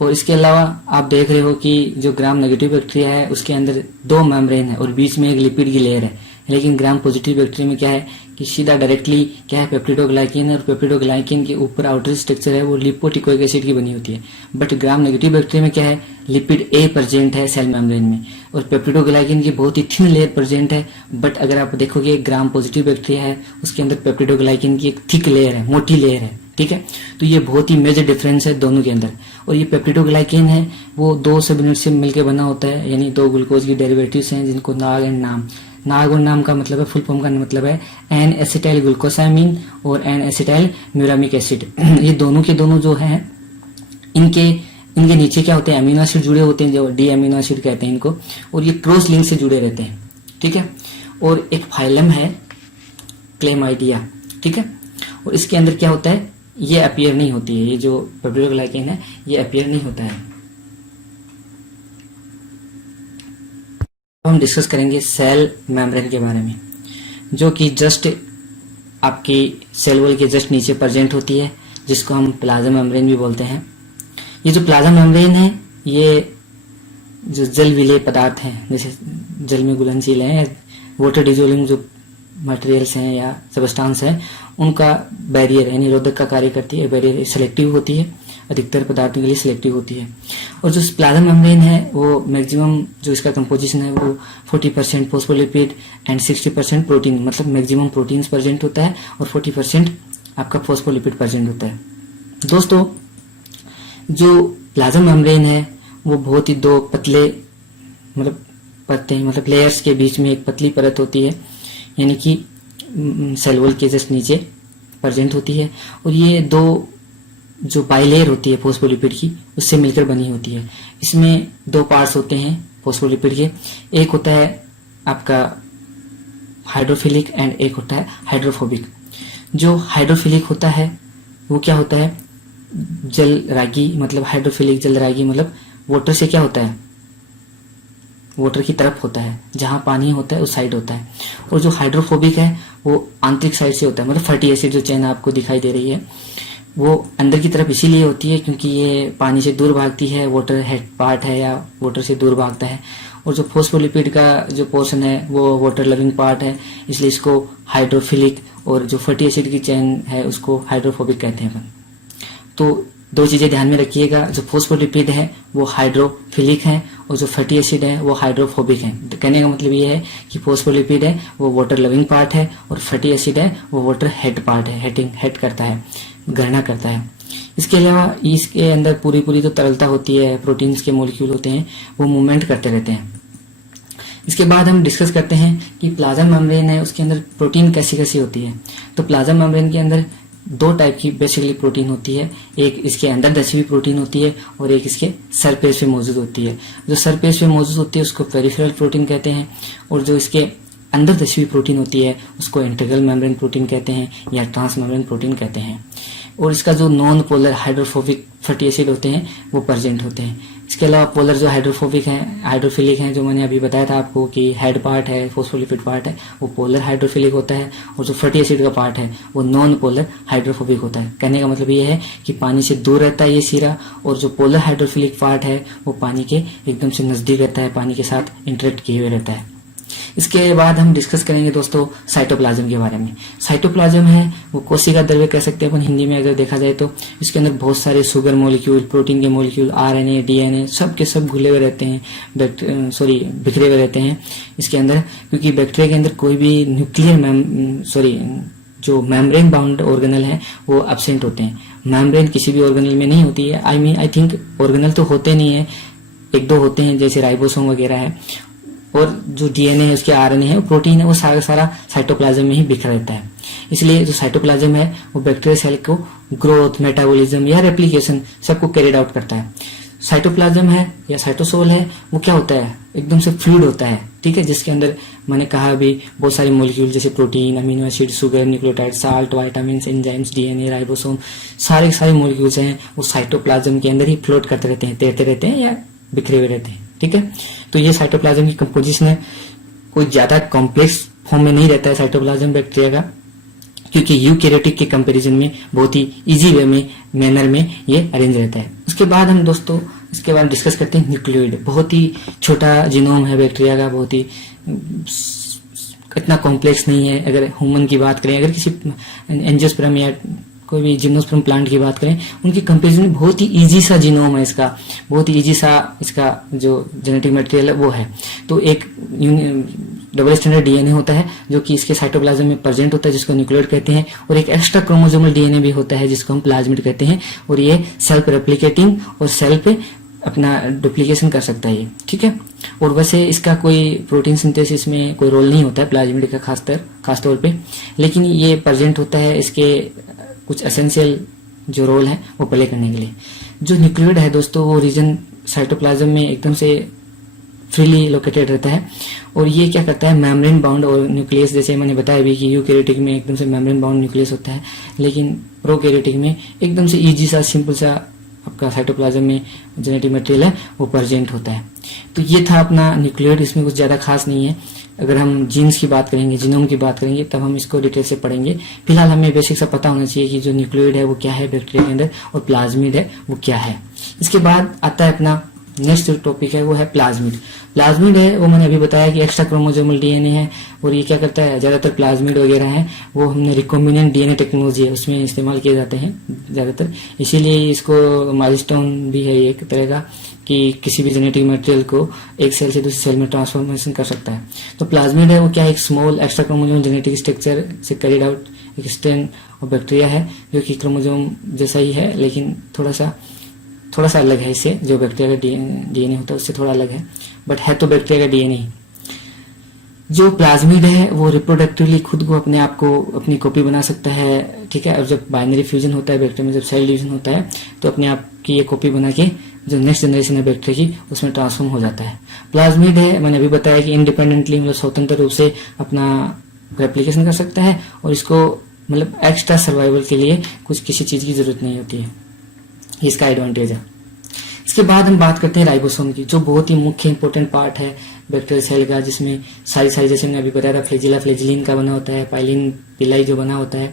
और इसके अलावा आप देख रहे हो कि जो ग्राम नेगेटिव बैक्टीरिया है उसके अंदर दो मेम्ब्रेन है और बीच में एक लिपिड की लेयर है। लेकिन ग्राम पॉजिटिव बैक्टीरिया में क्या है कि सीधा डायरेक्टली क्या है पेप्टिडोग्लाइकेन, और पेप्टिडोग्लाइकेन के ऊपर आउटर स्ट्रक्चर है वो लिपोटिकोइक एसिड की बनी होती है। बट ग्राम नेगेटिव बैक्टीरिया में क्या है, लिपिड ए प्रेजेंट है सेल मेम्ब्रेन में, और पेप्टिडोग्लाइकेन की बहुत ही थिन लेयर प्रेजेंट है। बट अगर आप देखोगे ग्राम पॉजिटिव बैक्टीरिया है उसके अंदर पेप्टिडोग्लाइकेन की एक थिक लेयर है, मोटी लेयर है, ठीक है। तो ये बहुत ही मेजर डिफरेंस है दोनों के अंदर। और ये पेप्टिडोग्लाइकेन है वो दो सब यूनिट से मिलकर बना होता है, यानी दो ग्लूकोज की डेरिवेटिव्स हैं जिनको नाग एंड नाम। नाग और नाम का मतलब है, फुल फॉर्म का मतलब है एन एसिटाइल ग्लूकोसामिन और एन एसिटाइल म्यूरामिक एसिड। ये दोनों के दोनों जो है इनके नीचे क्या होते हैं, अमीनो एसिड जुड़े होते हैं जो डी अमीनो एसिड कहते हैं इनको, और ये क्रॉस लिंक से जुड़े रहते हैं, ठीक है। और एक फाइलम है क्लेमाइडिया, ठीक है। और इसके अंदर क्या होता है, ये अपीयर नहीं होती है, ये जो पेप्टिडोग्लाइकेन है ये अपीयर नहीं होता है। हम डिस्कस करेंगे सेल मेम्ब्रेन के बारे में, जो कि जस्ट आपकी सेल वॉल के जस्ट नीचे प्रेजेंट होती है, जिसको हम प्लाज्मा मेम्ब्रेन भी बोलते हैं। ये जो प्लाज्मा मेम्ब्रेन है ये जो जल विलेय पदार्थ हैं, जैसे जल में घुलनशील है, वाटर डिजोल्विंग जो मटेरियल्स हैं या सबस्टांस है, उनका बैरियर यानी रोधक का कार्य करती है। बैरियर सिलेक्टिव होती है, अधिकतर पदार्थों के लिए सिलेक्टिव होती है। और जो प्लाज्मा मेम्ब्रेन है वो मैक्सिमम जो इसका कंपोजिशन है वो 40% फोस्फोलिपिड एंड 60% प्रोटीन, मतलब मैक्सिमम प्रोटीन्स प्रेजेंट होता है और 40% आपका फोस्फोलिपिड प्रेजेंट होता है। दोस्तों जो प्लाज्मा मेम्ब्रेन है वो बहुत ही दो पतले मतलब परतें मतलब लेयर्स के बीच में एक पतली परत होती है, यानी कि सेल वॉल के जस्ट नीचे प्रेजेंट होती है। और ये दो जो बाइलेयर होती है फोस्फोलिपिड की उससे मिलकर बनी होती है। इसमें दो पार्ट्स होते हैं फोस्फोलिपिड के, एक होता है आपका हाइड्रोफिलिक एंड एक होता है हाइड्रोफोबिक। जो हाइड्रोफिलिक होता है वो क्या होता है, जल रागी, मतलब हाइड्रोफिलिक जल रागी मतलब वाटर से क्या होता है, वाटर की तरफ होता है, जहां पानी होता है उस साइड होता है। और जो हाइड्रोफोबिक है वो आंतरिक साइड से होता है, मतलब फैटी एसिड जो चेन आपको दिखाई दे रही है वो अंदर की तरफ इसीलिए होती है क्योंकि ये पानी से दूर भागती है, वाटर हेड पार्ट है या वाटर से दूर भागता है। और जो फोस्फोलिपिड का जो पोर्शन है वो वाटर लविंग पार्ट है, इसलिए इसको हाइड्रोफिलिक, और जो फैटी एसिड की चेन है उसको हाइड्रोफोबिक कहते हैं अपन। तो दो चीजें ध्यान में रखिएगा, जो फोस्फोलिपिड है वो हाइड्रोफिलिक है और जो फैटी एसिड है वो हाइड्रोफोबिक है। तो कहने का मतलब ये है कि फोस्फोलिपिड है वो वाटर लविंग पार्ट है और फैटी एसिड है वो वाटर हेड पार्ट है, हेड करता है, ग्रहण करता है। इसके अलावा इसके अंदर पूरी पूरी जो तरलता होती है, प्रोटीन्स के मॉलिक्यूल होते हैं, वो मूवमेंट करते रहते हैं। इसके बाद हम डिस्कस करते हैं कि प्लाज्मा मेम्ब्रेन है, उसके अंदर प्रोटीन कैसी कैसी होती है। तो प्लाज्मा मेम्ब्रेन के अंदर दो टाइप की बेसिकली प्रोटीन होती है, एक इसके अंदर दसी हुई प्रोटीन होती है और एक इसके सरफेस पे मौजूद होती है। जो सरफेस पे मौजूद होती है उसको पेरिफेरल प्रोटीन कहते हैं, और जो इसके अंदर दसी हुई प्रोटीन होती है उसको इंटीग्रल मेम्ब्रेन प्रोटीन कहते हैं या ट्रांस मेम्ब्रेन प्रोटीन कहते हैं। और इसका जो non polar hydrophobic fatty acid होते हैं वो प्रेजेंट होते हैं। इसके अलावा पोलर जो हाइड्रोफोबिक हैं, हाइड्रोफिलिक हैं, जो मैंने अभी बताया था आपको कि हेड पार्ट है, फोस्फोलिपिड पार्ट है, वो पोलर हाइड्रोफिलिक होता है, और जो फैटी एसिड का पार्ट है वो नॉन पोलर हाइड्रोफोबिक होता है। कहने का मतलब ये है कि पानी से दूर रहता है ये सीरा, और जो पोलर हाइड्रोफिलिक पार्ट है वो पानी के एकदम से नजदीक रहता है, पानी के साथ इंटरेक्ट किए हुए रहता है। इसके बाद हम डिस्कस करेंगे दोस्तों साइटोप्लाज्म के बारे में। साइटोप्लाज्म है वो कोशिका द्रव्य कह सकते हैं अपन हिंदी में अगर देखा जाए तो। इसके अंदर बहुत सारे शुगर मॉलिक्यूल, प्रोटीन के मॉलिक्यूल, आरएनए, डीएनए सब के सब घुले हुए रहते हैं, बिखरे हुए रहते हैं इसके अंदर, क्योंकि बैक्टीरिया के अंदर कोई भी जो मेम्ब्रेन बाउंड ऑर्गेनल है वो एब्सेंट होते हैं। मेम्ब्रेन किसी भी ऑर्गेनल में नहीं होती है, आई थिंक ऑर्गेनल तो होते नहीं है, एक दो होते हैं जैसे राइबोसोम वगैरह है, और जो डीएनए है उसके आरएनए है, प्रोटीन है, वो सारा साइटोप्लाज्म में ही बिखरा रहता है। इसलिए जो साइटोप्लाज्म है वो बैक्टीरिया सेल को ग्रोथ, मेटाबॉलिज्म या रेप्लिकेशन सबको कैरिड आउट करता है। साइटोप्लाज्म है या साइटोसोल है वो क्या होता है, एकदम से फ्लूइड होता है, ठीक है, जिसके अंदर मैंने कहा अभी बहुत सारे मॉलिक्यूल जैसे protein, amino acid, sugar, nucleotide, salt, vitamin, enzymes, DNA, ribosome, सारे मॉलिक्यूल्स हैं वो साइटोप्लाज्म के अंदर ही फ्लोट करते रहते हैं, तैरते रहते हैं या बिखरे हुए रहते हैं, ठीक है। तो ये साइटोप्लाज्म की कंपोजिशन है, कोई ज्यादा कॉम्प्लेक्स फॉर्म में नहीं रहता है साइटोप्लाज्म बैक्टीरिया का, क्योंकि यूकैरियोटिक के कंपैरिजन में बहुत ही इजी वे में, मैनर में ये अरेंज रहता है। उसके बाद हम दोस्तों इसके बारे में डिस्कस करते हैं न्यूक्लियोइड। बहुत ही छोटा जीनोम है बैक्टीरिया का, बहुत ही इतना कॉम्प्लेक्स नहीं है। अगर ह्यूमन की बात करें, अगर किसी एंजियोस्पर्म या कोई भी जिम्नोस्पर्म प्लांट की बात करें, उनकी कंपेरिजन में बहुत ही इजी सा जीनोम है इसका, बहुत ही इजी सा इसका जो जेनेटिक मटेरियल है वो है। तो एक डबल स्टैंडर्ड डीएनए होता है जो कि इसके साइटोप्लाज्म में प्रेजेंट होता है, जिसको न्यूक्लियोइड कहते हैं, और एक एक्स्ट्रा क्रोमोसोमल डीएनए भी होता है जिसको हम प्लाज्मिड कहते हैं, और ये सेल्फ रेप्लिकेटिंग और सेल्फ अपना डुप्लीकेशन कर सकता है ये, ठीक है। और वैसे इसका कोई प्रोटीन सिंथेसिस में कोई रोल नहीं होता है प्लाज्मिड का खास तौर पे, लेकिन ये प्रेजेंट होता है इसके कुछ एसेंशियल जो रोल है वो प्ले करने के लिए। जो न्यूक्लियोइड है दोस्तों वो रीजन साइटोप्लाज्म में एकदम से फ्रीली लोकेटेड रहता है, और ये क्या करता है, मेम्ब्रेन बाउंड और न्यूक्लियस, जैसे मैंने बताया भी कि यूकैरियोटिक में एकदम से मेम्ब्रेन बाउंड न्यूक्लियस होता है, लेकिन प्रोकैरियोटिक में एकदम से इजी सा सिंपल सा आपका साइटोप्लाज्म में जेनेटिक मटेरियल है वो प्रेजेंट होता है। तो ये था अपना न्यूक्लियोइड, इसमें कुछ ज्यादा खास नहीं है। अगर हम जीन्स की बात करेंगे, जीनोम की बात करेंगे, तब हम इसको डिटेल से पढ़ेंगे। फिलहाल हमें बेसिक सा पता होना चाहिए कि जो न्यूक्लियोइड है वो क्या है बैक्टीरिया के अंदर, और प्लाज्मिड है वो क्या है। इसके बाद आता है अपना नेक्स्ट जो टॉपिक है वो है प्लाज्मिड। प्लाज्मिड है वो मैंने अभी बताया कि एक्स्ट्रा क्रोमोसोमल डीएनए है, और ये क्या करता है, ज्यादातर प्लाज्मिड वगैरह है वो हमने रिकॉम्बिनेंट डीएनए टेक्नोलॉजी है उसमें इस्तेमाल किए जाते हैं ज्यादातर, इसीलिए इसको माइलस्टोन भी है एक तरह का कि किसी भी जेनेटिक मटेरियल को एक सेल से दूसरी सेल में ट्रांसफॉर्मेशन कर सकता है। तो प्लाज्मिड है वो क्या है, एक small extra chromosome genetic structure से कैरिड आउट एक स्ट्रेन और बैक्टीरिया है जो कि क्रोमोसोम जैसा ही है, लेकिन थोड़ा सा अलग है इससे, जो बैक्टीरिया का डीएनए होता है उससे थोड़ा अलग है, बट है तो बैक्टीरिया का डीएनए ही। जो प्लाज्मिड है वो रिप्रोडक्टिवली खुद को अपने आप को अपनी कॉपी बना सकता है, ठीक है। और जब बाइनरी फ्यूजन होता है बैक्टीरिया में, जब सेल डिवीजन होता है, तो अपने आप की ये कॉपी बना के जो नेक्स्ट जनरेशन है बैक्टीरिया की उसमें ट्रांसफॉर्म हो जाता है। प्लाज्मिड है मैंने अभी बताया कि इंडिपेंडेंटली मतलब स्वतंत्र रूप से अपना रेप्लिकेशन कर सकता है, और इसको मतलब एक्स्ट्रा सर्वाइवल के लिए कुछ किसी चीज की जरूरत नहीं होती है, इसका एडवांटेज है। इसके बाद हम बात करते हैं राइबोसोम की, जो बहुत ही मुख्य इंपॉर्टेंट पार्ट है बैक्टीरियल सेल का, जिसमें सारी जैसे मैंने अभी बताया था फ्लैजिला फ्लैजिलिन का बना होता है, पाइलिन पिलाई जो बना होता है,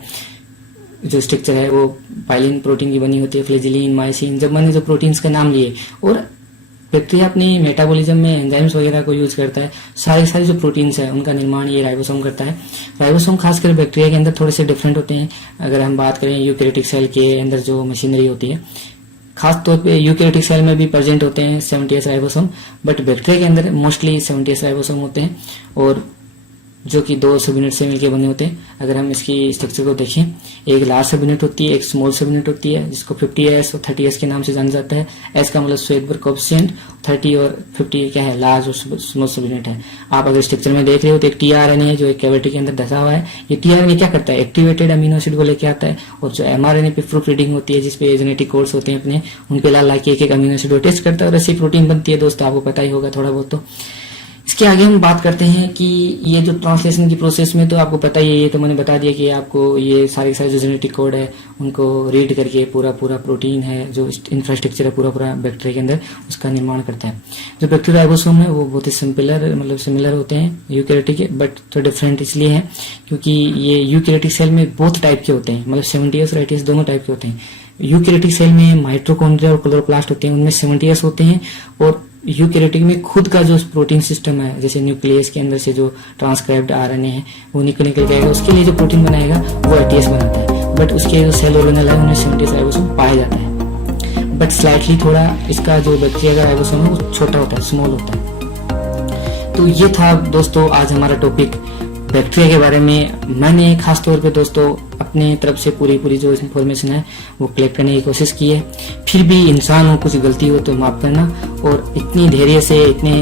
जो स्ट्रक्चर है वो पाइलिन प्रोटीन की बनी होती है, फ्लैजिलिन, माइसिन, जब मैंने जो प्रोटीन्स के नाम लिए, और बैक्टीरिया अपनी मेटाबॉलिज्म में एंजाइम्स वगैरह को यूज करता है, सारे जो प्रोटीन्स है उनका निर्माण ये राइबोसोम करता है। राइबोसोम खासकर बैक्टीरिया के अंदर थोड़े से डिफरेंट होते हैं। अगर हम बात करें यूकैरियोटिक सेल के अंदर जो मशीनरी होती है, खास तौर पे यूकैरियोटिक सेल में भी प्रेजेंट होते हैं 70S राइबोसोम, बट बैक्टीरिया के अंदर मोस्टली 70S राइबोसोम होते हैं। और जो कि 2 सब यूनिट से मिलकर बने होते हैं। अगर हम इसकी स्ट्रक्चर को देखें, एक लार्ज सब यूनिट होती है, एक स्मॉल सब यूनिट होती है, जिसको 50s और 30s के नाम से जाना जाता है। एस का मतलब स्वेडबर्ग कोएफिशिएंट, 30 और 50 क्या है, लार्ज और स्मॉल सब यूनिट है। आप अगर स्ट्रक्चर में देख रहे हो तो एक टीआरएनए है जो एक कैविटी के अंदर धसा हुआ है। ये टीआरएनए क्या करता है, एक्टिवेटेड अमीनो एसिड को लेके आता है, और जो एमआरएनए पे प्रूफ रीडिंग होती है, जिसपे जेनेटिक कोड्स होते हैं अपने, उन पे ला के एक अमीनो एसिड को टेस्ट करता है और ऐसी प्रोटीन बनती है। दोस्तों आपको पता ही होगा थोड़ा बहुत। तो इसके आगे हम बात करते हैं कि ये जो ट्रांसलेशन की प्रोसेस में, तो आपको पता ही है, ये तो मैंने बता दिया कि आपको ये सारे जो जेनेटिक कोड है उनको रीड करके पूरा प्रोटीन है, जो इंफ्रास्ट्रक्चर है पूरा बैक्टीरिया के अंदर, उसका निर्माण करता है। जो बैक्टीरिया राइबोसोम है वो बहुत ही सिमिलर होते हैं यूकैरियोटिक के, बट तो डिफरेंट इसलिए है क्योंकि ये यूकैरियोटिक सेल में बहुत टाइप के होते हैं, मतलब 70s और 80s दोनों टाइप के होते हैं। यूकैरियोटिक सेल में माइटोकॉन्ड्रिया और क्लोरोप्लास्ट होते हैं, उनमें 70s होते हैं, और यूकैरियोटिक में खुद का जो प्रोटीन सिस्टम है, जैसे न्यूक्लियस के अंदर से जो ट्रांसक्राइब्ड आरएनए है वो निकल जाएगा, उसके लिए जो प्रोटीन बनाएगा वो 80s बनाता है, बट उसके जो सेल ऑर्गेनल है उनमें 70s राइबोसोम पाया जाता है। बट स्लाइटली थोड़ा इसका जो बैक्टीरिया का राइबोसोम है वो छोटा होता है, स्मॉल होता है। तो ये था दोस्तों आज हमारा टॉपिक बैक्टीरिया के बारे में। मैंने खास तौर पे दोस्तों अपने तरफ से पूरी जो इन्फॉर्मेशन है वो कलेक्ट करने की कोशिश की है। फिर भी इंसान हो, कुछ गलती हो तो माफ करना, और इतनी धैर्य से, इतने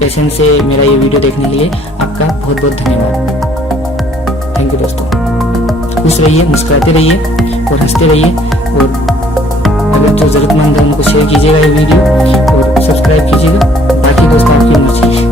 पेशेंस से मेरा ये वीडियो देखने के लिए आपका बहुत बहुत धन्यवाद। थैंक यू दोस्तों। खुश रहिए, मुस्कुराते रहिए और हंसते रहिए, और अगर जो जरूरतमंद है उनको शेयर कीजिएगा ये वीडियो और सब्सक्राइब कीजिएगा। बाकी दोस्तों आपकी मर्जी।